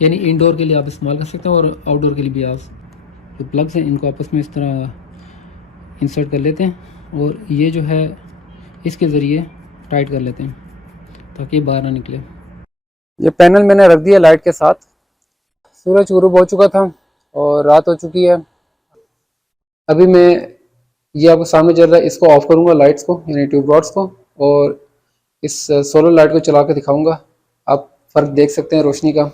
यानी इंडोर के लिए आप इस्तेमाल कर सकते हैं और आउटडोर के लिए भी। आप जो प्लग्स हैं इनको आपस में इस तरह इंसर्ट कर लेते हैं और ये जो है इसके ज़रिए टाइट कर लेते हैं ताकि ये बाहर ना निकले। ये पैनल मैंने रख दिया लाइट के साथ। सूरज गुरूब हो चुका था और रात हो चुकी है। अभी मैं ये आपको सामने चल रहा है, इसको ऑफ करूंगा लाइट्स को यानी ट्यूब रॉड्स को, और इस सोलर लाइट को चला के दिखाऊंगा। आप फ़र्क देख सकते हैं रोशनी का।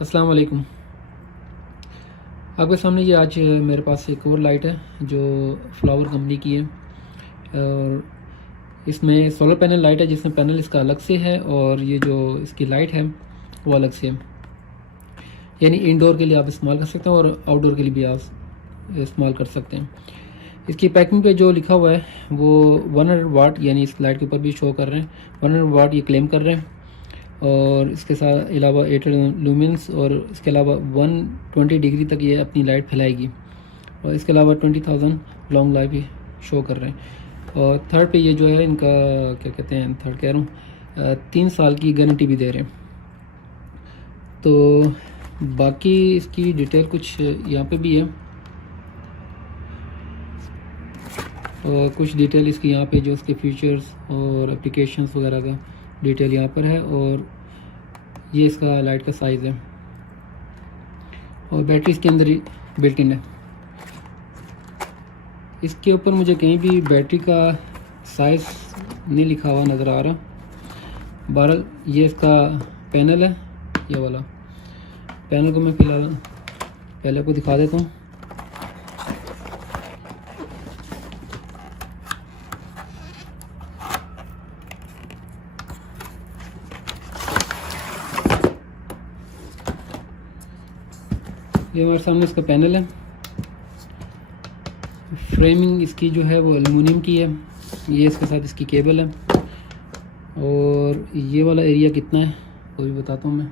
अस्सलाम वालेकुम। आपके सामने ये आज मेरे पास एक और लाइट है जो फ्लावर कंपनी की है और इसमें सोलर पैनल लाइट है जिसमें पैनल इसका अलग से है और ये जो इसकी लाइट है वो अलग से है। यानी इंडोर के लिए आप इस्तेमाल कर सकते हैं और आउटडोर के लिए भी आप इस्तेमाल कर सकते हैं। इसकी पैकिंग पे जो लिखा हुआ है वो 100 वाट, यानी इस लाइट के ऊपर भी शो कर रहे हैं 100 वाट ये क्लेम कर रहे हैं। और इसके साथ अलावा 800 लूमेंस और इसके अलावा 120 डिग्री तक ये अपनी लाइट फैलाएगी और इसके अलावा 20,000 लॉन्ग लाइफ भी शो कर रहे हैं। और थर्ड पे ये जो है इनका क्या कहते हैं, थर्ड कह रहा हूँ, 3 साल की गारंटी भी दे रहे हैं। तो बाकी इसकी डिटेल कुछ यहाँ पे भी है और कुछ डिटेल इसकी यहाँ पे जो इसके फीचर्स और एप्लीकेशंस वगैरह का डिटेल यहाँ पर है। और ये इसका लाइट का साइज़ है और बैटरी इसके अंदर ही बिल्ट इन है। इसके ऊपर मुझे कहीं भी बैटरी का साइज़ नहीं लिखा हुआ नज़र आ रहा। बहरहाल ये इसका पैनल है, ये वाला पैनल को मैं फिलहाल पहले आपको दिखा देता हूँ। ये हमारे सामने इसका पैनल है। फ्रेमिंग इसकी जो है वो एल्युमिनियम की है। ये इसके साथ इसकी केबल है और ये वाला एरिया कितना है वो भी बताता हूँ मैं।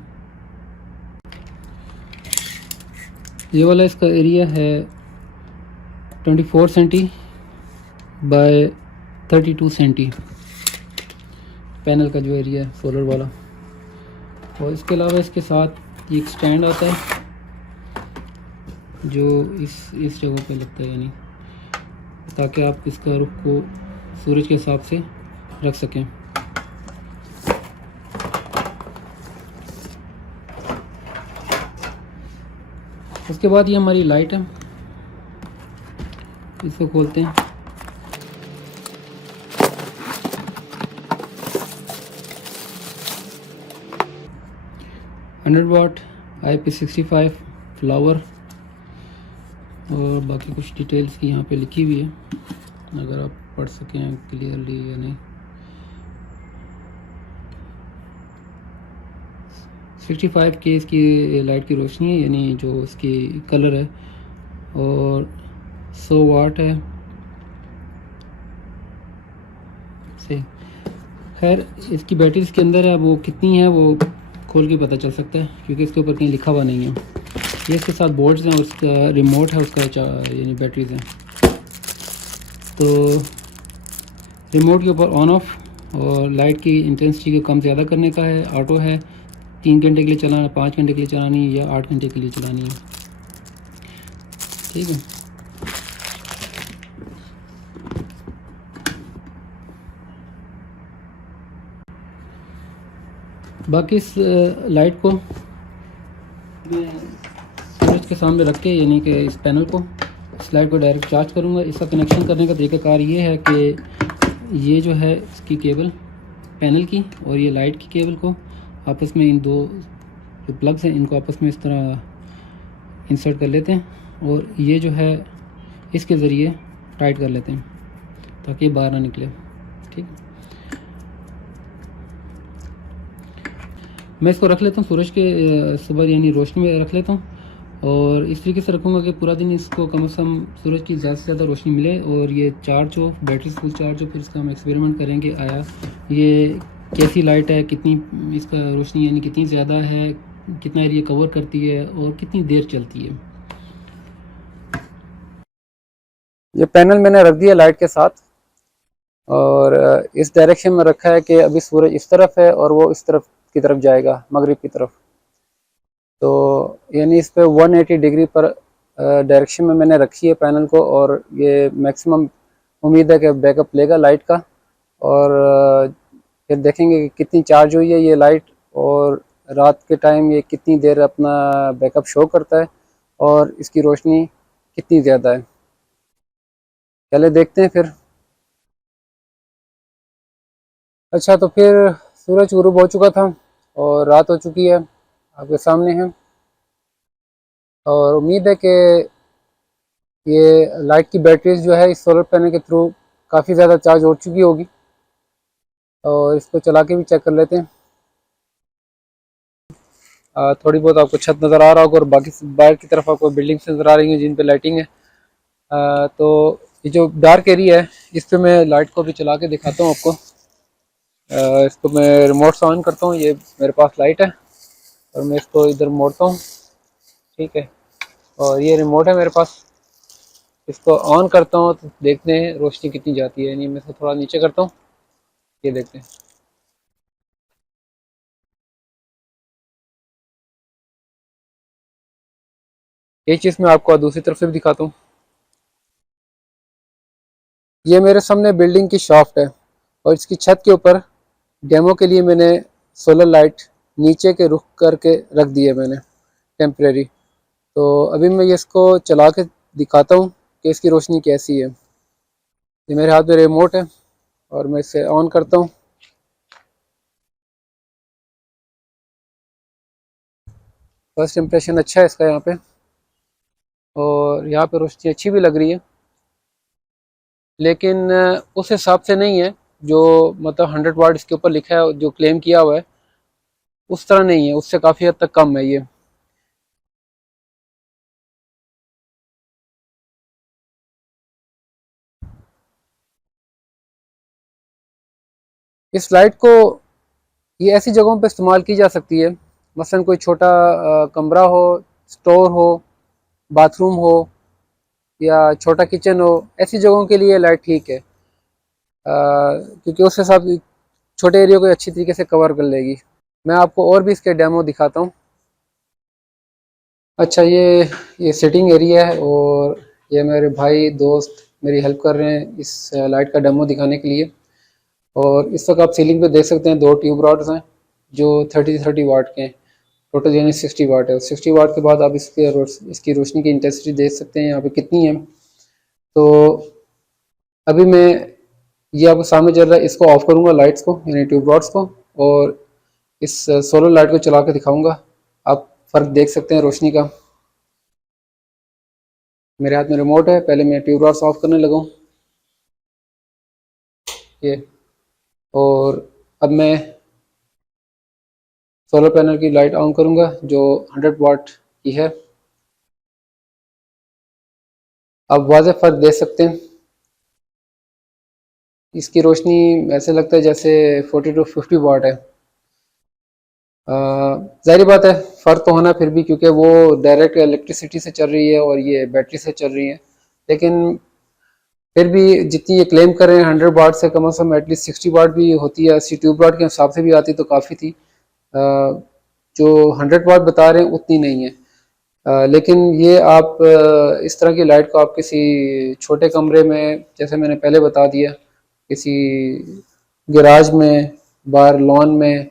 ये वाला इसका एरिया है 24 सेंटी बाय 32 सेंटी, पैनल का जो एरिया है सोलर वाला। और इसके अलावा इसके साथ ये एक स्टैंड आता है जो इस जगह पे लगता है, यानी ताकि आप इसका रुख को सूरज के हिसाब से रख सकें। उसके बाद ये हमारी लाइट है, इसको खोलते हैं। हंड्रेड वाट IP65 फ्लावर और बाकी कुछ डिटेल्स की यहाँ पे लिखी हुई है, अगर आप पढ़ सकें क्लियरली या नहीं। 65 के इसकी लाइट की रोशनी है, यानी जो इसकी कलर है, और 100 वाट है से। खैर इसकी बैटरी इसके अंदर है, वो कितनी है वो खोल के पता चल सकता है क्योंकि इसके ऊपर कहीं लिखा हुआ नहीं है। ये इसके साथ बोर्ड्स हैं और उसका रिमोट है उसका, यानी बैटरीज हैं। तो रिमोट के ऊपर ऑन ऑफ और लाइट की इंटेंसिटी को कम ज़्यादा करने का है। ऑटो है, 3 घंटे के लिए चलाना, 5 घंटे के लिए चलानी है या 8 घंटे के लिए चलानी है। ठीक है। बाकी इस लाइट को सूरज के सामने रख के, यानी कि इस पैनल को, इस लाइट को डायरेक्ट चार्ज करूँगा। इसका कनेक्शन करने का तरीकाकार ये है कि ये जो है इसकी केबल पैनल की और ये लाइट की केबल को आपस में, इन दो जो प्लग्स हैं इनको आपस में इस तरह इंसर्ट कर लेते हैं और ये जो है इसके ज़रिए टाइट कर लेते हैं ताकि ये बाहर ना निकले। ठीक है। मैं इसको रख लेता हूँ सूरज के सुबह यानी रोशनी में रख लेता हूँ और इस तरीके से रखूँगा कि पूरा दिन इसको कम से कम सूरज की ज़्यादा से ज़्यादा रोशनी मिले और ये चार्ज हो, बैटरी फुल चार्ज हो। फिर इसका हम एक्सपेरिमेंट करेंगे, आया ये कैसी लाइट है, कितनी इसका रोशनी यानी कितनी ज़्यादा है, कितना एरिया कवर करती है और कितनी देर चलती है। ये पैनल मैंने रख दिया लाइट के साथ और इस डायरेक्शन में रखा है कि अभी सूरज इस तरफ है और वो इस तरफ की तरफ जाएगा, मगरिब की तरफ। तो यानी इस पे 180 डिग्री पर डायरेक्शन में मैंने रखी है पैनल को, और ये मैक्सिमम उम्मीद है कि बैकअप लेगा लाइट का। और फिर देखेंगे कि कितनी चार्ज हुई है ये लाइट, और रात के टाइम ये कितनी देर अपना बैकअप शो करता है, और इसकी रोशनी कितनी ज़्यादा है। चले देखते हैं फिर। अच्छा, तो फिर सूरज गुरूब हो चुका था और रात हो चुकी है, आपके सामने है। और उम्मीद है कि ये लाइट की बैटरीज जो है इस सोलर पैनल के थ्रू काफ़ी ज़्यादा चार्ज हो चुकी होगी। और इसको चला के भी चेक कर लेते हैं। थोड़ी बहुत आपको छत नज़र आ रहा होगा, और बाकी बाहर की तरफ आपको बिल्डिंग्स नज़र आ रही हैं जिन पे लाइटिंग है। तो ये जो डार्क एरिया है इस पे मैं लाइट को भी चला के दिखाता हूँ आपको। इसको मैं रिमोट से ऑन करता हूँ, ये मेरे पास लाइट है और मैं इसको इधर मोड़ता हूँ, ठीक है। और ये रिमोट है मेरे पास, इसको ऑन करता हूँ तो देखते हैं रोशनी कितनी जाती है। यानी मैं इसको थोड़ा नीचे करता हूँ, ये देखते हैं। ये चीज़ मैं आपको दूसरी तरफ से भी दिखाता हूँ। ये मेरे सामने बिल्डिंग की शाफ्ट है, और इसकी छत के ऊपर डेमो के लिए मैंने सोलर लाइट नीचे के रुख करके रख दी है मैंने, टेम्परेरी। तो अभी मैं ये इसको चला के दिखाता हूँ कि इसकी रोशनी कैसी है। ये मेरे हाथ में रिमोट है और मैं इसे ऑन करता हूँ। फर्स्ट इम्प्रेशन अच्छा है इसका यहाँ पे, और यहाँ पे रोशनी अच्छी भी लग रही है, लेकिन उस हिसाब से नहीं है जो मतलब 100 वाट इसके ऊपर लिखा है, जो क्लेम किया हुआ है उस तरह नहीं है, उससे काफ़ी हद तक कम है ये। इस लाइट को ये ऐसी जगहों पे इस्तेमाल की जा सकती है, मसलन कोई छोटा कमरा हो, स्टोर हो, बाथरूम हो, या छोटा किचन हो, ऐसी जगहों के लिए लाइट ठीक है। क्योंकि उस हिसाब से छोटे एरिया को अच्छी तरीके से कवर कर लेगी। मैं आपको और भी इसके डेमो दिखाता हूँ। अच्छा, ये सिटिंग एरिया है, और ये मेरे भाई दोस्त मेरी हेल्प कर रहे हैं इस लाइट का डेमो दिखाने के लिए। और इस वक्त आप सीलिंग पे देख सकते हैं 2 ट्यूब रॉड्स हैं जो 30 वाट के हैं, टोटल यानी 60 वाट है। और 60 वाट के बाद आप इसकी रोशनी की इंटेंसिटी देख सकते हैं यहाँ पे कितनी है। तो अभी मैं ये आपको सामने चल रहा है, इसको ऑफ करूँगा लाइट्स को, यानी ट्यूब रॉड्स को, और इस सोलर लाइट को चला के दिखाऊंगा। आप फ़र्क देख सकते हैं रोशनी का। मेरे हाथ में रिमोट है, पहले मैं ट्यूब रॉड्स ऑफ करने लगा हूँ ये। और अब मैं सोलर पैनल की लाइट ऑन करूँगा जो 100 वाट की है। आप वाज़ेह फ़र्क देख सकते हैं, इसकी रोशनी ऐसे लगता है जैसे 40 to 50 वाट है। ज़ाहिर बात है फ़र्क तो होना फिर भी, क्योंकि वो डायरेक्ट इलेक्ट्रिसिटी से चल रही है और ये बैटरी से चल रही है। लेकिन फिर भी जितनी ये क्लेम कर रहे हैं 100 वाट से, कम से कम एटलीस्ट 60 वाट भी होती है, 80 ट्यूब वाट के हिसाब से भी आती तो काफ़ी थी। जो 100 वाट बता रहे हैं उतनी नहीं है। लेकिन ये आप इस तरह की लाइट को आप किसी छोटे कमरे में, जैसे मैंने पहले बता दिया, किसी गैराज में, बाहर लॉन में,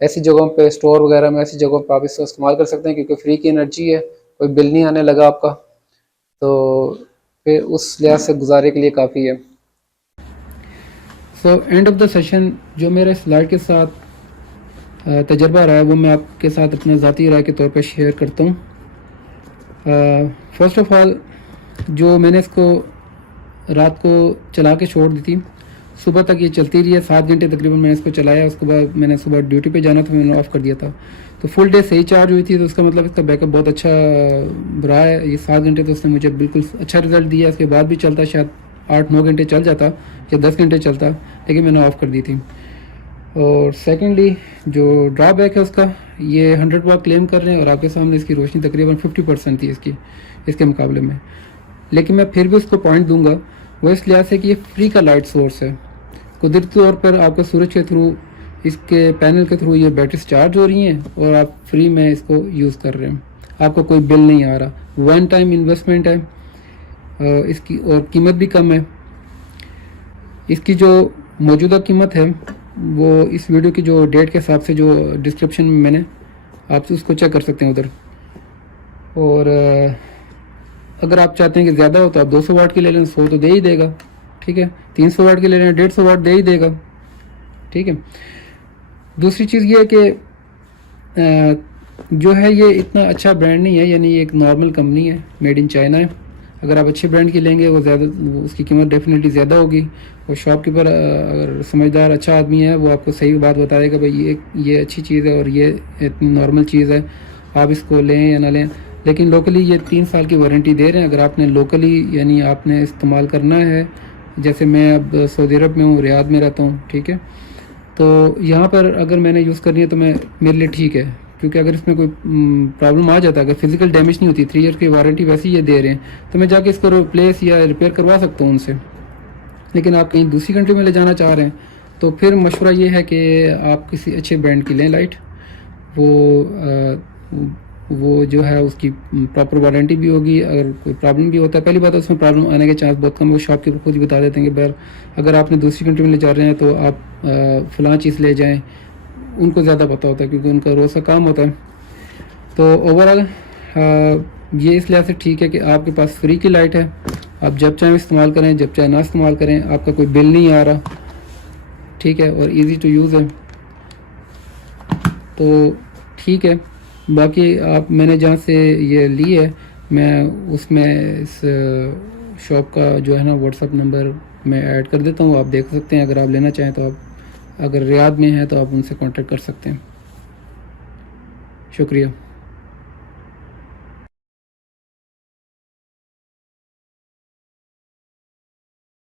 ऐसी जगहों पे, स्टोर वगैरह में, ऐसी जगहों पे आप इसको इस्तेमाल कर सकते हैं, क्योंकि फ्री की एनर्जी है, कोई बिल नहीं आने लगा आपका। तो फिर उस लिहाज से गुजारे के लिए काफ़ी है। So end of the session जो मेरा इस लाइट के साथ तजर्बा रहा है वो मैं आपके साथ अपने ज़ाती राय के तौर पर शेयर करता हूँ। फ़र्स्ट ऑफ़ ऑल, जो मैंने इसको रात को चला के छोड़ दी थी, सुबह तक ये चलती रही है, 7 घंटे तकरीबन मैंने इसको चलाया। उसके बाद मैंने सुबह ड्यूटी पे जाना था, मैंने ऑफ़ कर दिया था। तो फुल डे सही चार्ज हुई थी, तो उसका मतलब इसका बैकअप बहुत अच्छा रहा है। ये 7 घंटे तो उसने मुझे बिल्कुल अच्छा रिज़ल्ट दिया। इसके बाद भी चलता, शायद 8-9 घंटे चल जाता या 10 घंटे चलता, लेकिन मैंने ऑफ़ कर दी थी। और सेकेंडली, जो ड्रॉबैक है उसका, ये 100 वाट क्लेम कर रहे हैं और आपके सामने इसकी रोशनी तकरीबन 50% थी इसके मुकाबले में। लेकिन मैं फिर भी उसको पॉइंट दूंगा, वो इस लिहाज से कि ये फ्री का लाइट सोर्स है, कुदरती तौर पर आपका सूरज के थ्रू, इसके पैनल के थ्रू ये बैटरीज चार्ज हो रही हैं और आप फ्री में इसको यूज़ कर रहे हैं, आपका कोई बिल नहीं आ रहा। वन टाइम इन्वेस्टमेंट है इसकी, और कीमत भी कम है। इसकी जो मौजूदा कीमत है वो इस वीडियो की जो डेट के हिसाब से जो डिस्क्रिप्शन में मैंने, आप उसको चेक कर सकते हैं उधर। और अगर आप चाहते हैं कि ज़्यादा हो तो आप 200 वाट की ले लें, 100 तो दे ही देगा, ठीक है। 300 वाट की ले लें, 150 वाट दे ही देगा, ठीक है। दूसरी चीज़ ये है कि जो है ये इतना अच्छा ब्रांड नहीं है, यानी ये एक नॉर्मल कंपनी है, मेड इन चाइना है। अगर आप अच्छे ब्रांड की लेंगे वो ज़्यादा, उसकी कीमत डेफिनेटली ज़्यादा होगी। और शॉपकीपर अगर समझदार अच्छा आदमी है वो आपको सही बात बताएगा, भाई ये अच्छी चीज़ है और ये इतनी नॉर्मल चीज़ है, आप इसको लें या ना लें। लेकिन लोकली ये 3 साल की वारंटी दे रहे हैं। अगर आपने लोकली यानी आपने इस्तेमाल करना है, जैसे मैं अब सऊदी अरब में हूँ, रियाद में रहता हूँ, ठीक है, तो यहाँ पर अगर मैंने यूज़ करनी है तो मेरे लिए ठीक है, क्योंकि अगर इसमें कोई प्रॉब्लम आ जाता है, अगर फिजिकल डैमेज नहीं होती, 3 ईयर की वारंटी वैसे ही ये दे रहे हैं, तो मैं जाके इसको रिप्लेस या रिपेयर करवा सकता हूँ उनसे। लेकिन आप कहीं दूसरी कंट्री में ले जाना चाह रहे हैं तो फिर मशवरा ये है कि आप किसी अच्छे ब्रांड की लें लाइट। वो जो है उसकी प्रॉपर वारंटी भी होगी। अगर कोई प्रॉब्लम भी होता है, पहली बात है उसमें प्रॉब्लम आने के चांस बहुत कम, वो शॉप के खुद ही बता देते हैं कि बार अगर आपने दूसरी कंट्री में ले जा रहे हैं तो आप फ़लाँ चीज़ ले जाएं, उनको ज़्यादा पता होता है क्योंकि उनका रोज़ का काम होता है। तो ओवरऑल ये इस लिहाज से ठीक है कि आपके पास फ्री की लाइट है, आप जब चाहें इस्तेमाल करें, जब चाहे ना इस्तेमाल करें, आपका कोई बिल नहीं आ रहा, ठीक है, और इजी टू यूज़ है, तो ठीक है। बाकी मैंने जहाँ से ये ली है, मैं उसमें इस शॉप का जो है ना व्हाट्सअप नंबर मैं ऐड कर देता हूँ, आप देख सकते हैं। अगर आप लेना चाहें तो आप, अगर रियाद में हैं तो आप उनसे कांटेक्ट कर सकते हैं। शुक्रिया।